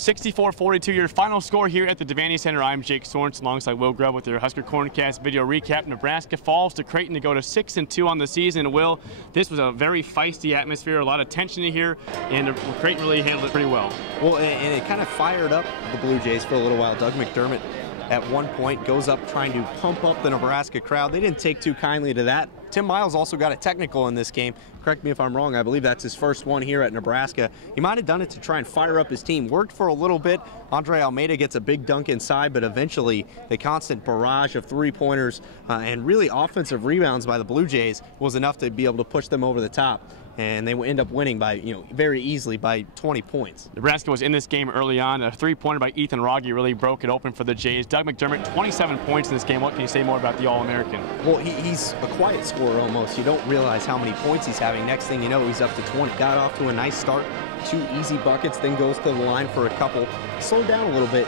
64-42, your final score here at the Devaney Center. I'm Jake Sorensen alongside Will Grubb with your Husker Corncast video recap. Nebraska falls to Creighton to go to 6-2 on the season. Will, this was a very feisty atmosphere, a lot of tension in here, and Creighton really handled it pretty well. Well, and it kind of fired up the Blue Jays for a little while. Doug McDermott at one point goes up trying to pump up the Nebraska crowd. They didn't take too kindly to that. Tim Miles also got a technical in this game. Correct me if I'm wrong, I believe that's his first one here at Nebraska. He might have done it to try and fire up his team. Worked for a little bit. Andre Almeida gets a big dunk inside, but eventually the constant barrage of three-pointers and really offensive rebounds by the Blue Jays was enough to be able to push them over the top. And they end up winning by, very easily by 20 points. Nebraska was in this game early on. A three-pointer by Ethan Rogge really broke it open for the Jays. Doug McDermott, 27 points in this game. What can you say more about the All-American? Well, he's a quiet scorer almost. You don't realize how many points he's having. Next thing you know, he's up to 20. Got off to a nice start. 2 easy buckets, then goes to the line for a couple. Slowed down a little bit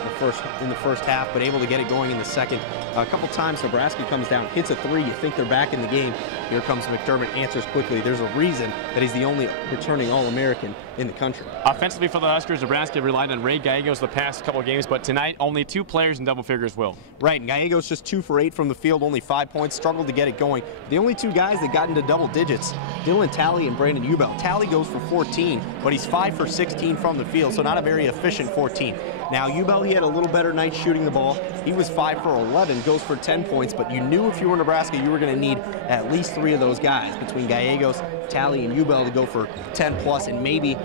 in the first half, but able to get it going in the second. A couple times Nebraska comes down, hits a three. You think they're back in the game. Here comes McDermott, answers quickly. There's a reason that he's the only returning All-American in the country. Offensively for the Huskers, Nebraska relied on Ray Gallegos the past couple of games, but tonight only 2 players in double figures, Will. Right, and Gallegos just 2 for 8 from the field, only 5 points, struggled to get it going. The only 2 guys that got into double digits, Dylan Talley and Brandon Ubel. Talley goes for 14, but he's 5 for 16 from the field, so not a very efficient 14. Now, Ubel, he had a little better night shooting the ball. He was 5 for 11, goes for 10 points, but you knew if you were Nebraska, you were going to need at least 3 of those guys between Gallegos, Talley, and Ubel to go for 10+, and maybe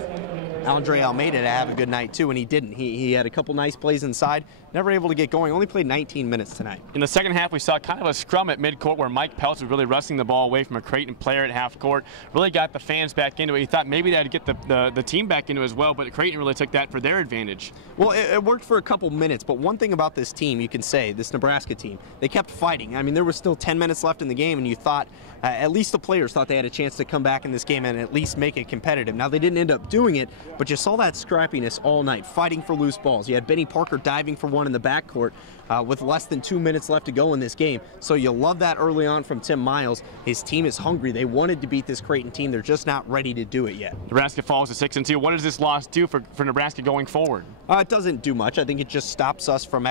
Andre Almeida to have a good night too, and he didn't. He had a couple nice plays inside, never able to get going, only played 19 minutes tonight. In the second half, we saw kind of a scrum at midcourt where Mike Peltz was really wresting the ball away from a Creighton player at half court. Really got the fans back into it. He thought maybe that'd get the team back into it as well, but Creighton really took that for their advantage. Well, it worked for a couple minutes, but one thing about this team, you can say, this Nebraska team, they kept fighting. I mean, there was still 10 minutes left in the game, and you thought, at least the players thought they had a chance to come back in this game and at least make it competitive. Now, they didn't end up doing it, but you saw that scrappiness all night, fighting for loose balls. You had Benny Parker diving for one in the backcourt with less than 2 minutes left to go in this game. So you love that early on from Tim Miles. His team is hungry. They wanted to beat this Creighton team. They're just not ready to do it yet. Nebraska falls to 6-2. What does this loss do for Nebraska going forward? It doesn't do much. I think it just stops us from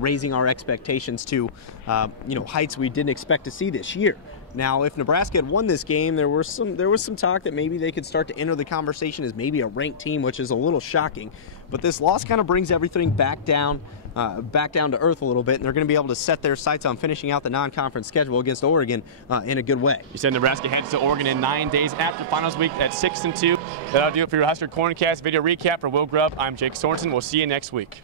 raising our expectations to heights we didn't expect to see this year. Now, if Nebraska had won this game, there was some talk that maybe they could start to enter the conversation as maybe a ranked team, which is a little shocking. But this loss kind of brings everything back down to earth a little bit, and they're going to be able to set their sights on finishing out the non-conference schedule against Oregon in a good way. You said Nebraska heads to Oregon in 9 days after finals week at 6-2. That'll do it for your Husker Corncast video recap. For Will Grubb, I'm Jake Sorensen. We'll see you next week.